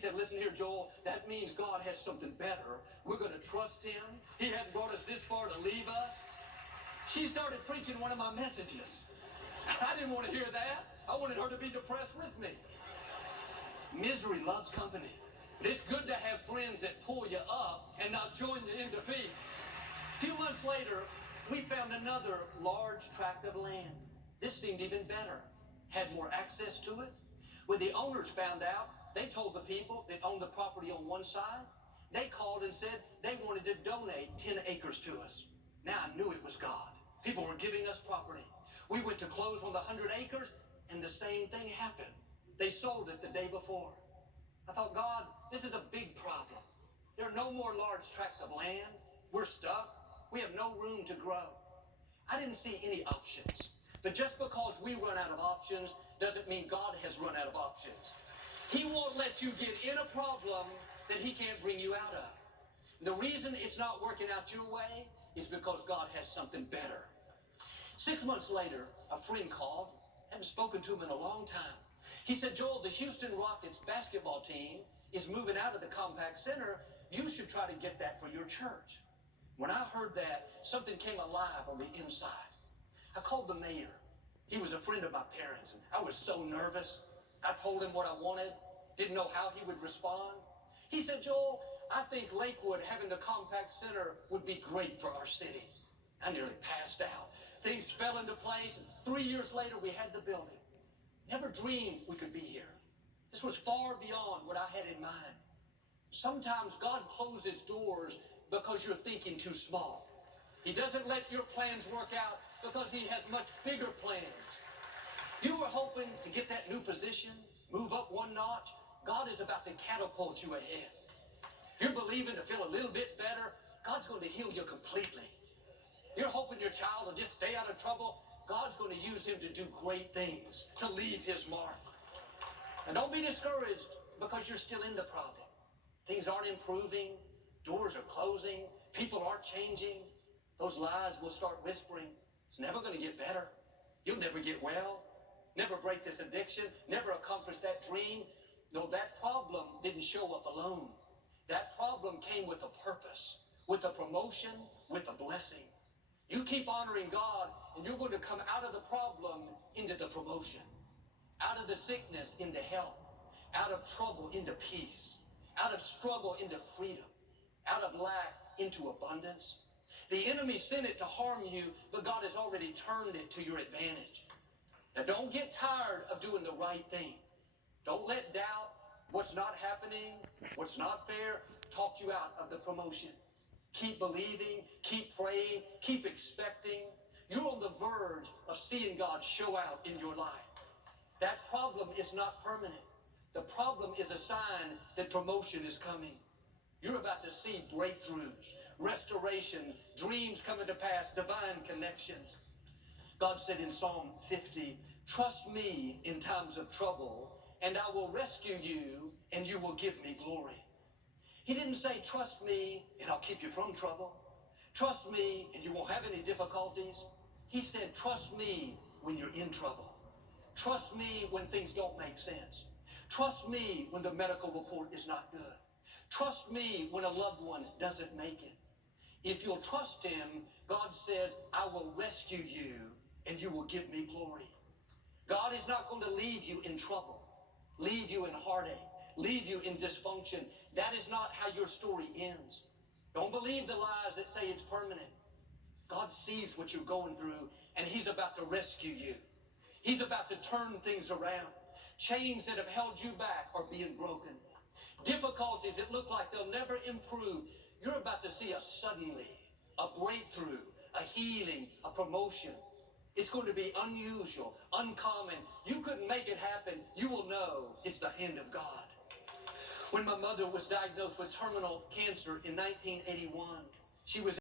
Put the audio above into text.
said, listen here, Joel, that means God has something better. We're going to trust him. He hadn't brought us this far to leave us. She started preaching one of my messages. I didn't want to hear that. I wanted her to be depressed with me. Misery loves company. But it's good to have friends that pull you up and not join you in defeat. A few months later, we found another large tract of land. This seemed even better. Had more access to it. When the owners found out, they told the people that owned the property on one side, they called and said they wanted to donate 10 acres to us. Now I knew it was God. People were giving us property. We went to close on the 100 acres, and the same thing happened. They sold it the day before. I thought, God, this is a big problem. There are no more large tracts of land. We're stuck. We have no room to grow. I didn't see any options. But just because we run out of options doesn't mean God has run out of options. He won't let you get in a problem that he can't bring you out of. The reason it's not working out your way is because God has something better. 6 months later, a friend called. Hadn't spoken to him in a long time. He said, Joel, the Houston Rockets basketball team is moving out of the Compaq Center. You should try to get that for your church. When I heard that, something came alive on the inside. I called the mayor. He was a friend of my parents, and I was so nervous. I told him what I wanted, didn't know how he would respond. He said, Joel, I think Lakewood having the Compaq Center would be great for our city. I nearly passed out. Things fell into place, and 3 years later, we had the building. Never dreamed we could be here. This was far beyond what I had in mind. Sometimes God closes doors because you're thinking too small. He doesn't let your plans work out because he has much bigger plans. You were hoping to get that new position, move up one notch. God is about to catapult you ahead. You're believing to feel a little bit better. God's going to heal you completely. You're hoping your child will just stay out of trouble. God's going to use him to do great things, to leave his mark. And don't be discouraged because you're still in the problem. Things aren't improving. Doors are closing. People aren't changing. Those lies will start whispering. It's never going to get better. You'll never get well. Never break this addiction. Never accomplish that dream. No, that problem didn't show up alone. That problem came with a purpose, with a promotion, with a blessing. You keep honoring God, and you're going to come out of the problem into the promotion, out of the sickness into health, out of trouble into peace, out of struggle into freedom, out of lack into abundance. The enemy sent it to harm you, but God has already turned it to your advantage. Now, don't get tired of doing the right thing. Don't let doubt, what's not happening, what's not fair, talk you out of the promotion. Keep believing, keep praying, keep expecting. You're on the verge of seeing God show out in your life. That problem is not permanent. The problem is a sign that promotion is coming. You're about to see breakthroughs, restoration, dreams coming to pass, divine connections. God said in Psalm 50, trust me in times of trouble, and I will rescue you, and you will give me glory. He didn't say, trust me, and I'll keep you from trouble. Trust me, and you won't have any difficulties. He said, trust me when you're in trouble. Trust me when things don't make sense. Trust me when the medical report is not good. Trust me when a loved one doesn't make it. If you'll trust him, God says, I will rescue you, and you will give me glory. God is not going to leave you in trouble, leave you in heartache, leave you in dysfunction. That is not how your story ends. Don't believe the lies that say it's permanent. God sees what you're going through, and he's about to rescue you. He's about to turn things around. Chains that have held you back are being broken. Difficulties that look like they'll never improve, you're about to see a suddenly, a breakthrough, a healing, a promotion. It's going to be unusual, uncommon. You couldn't make it happen. You will know it's the hand of God. When my mother was diagnosed with terminal cancer in 1981, she was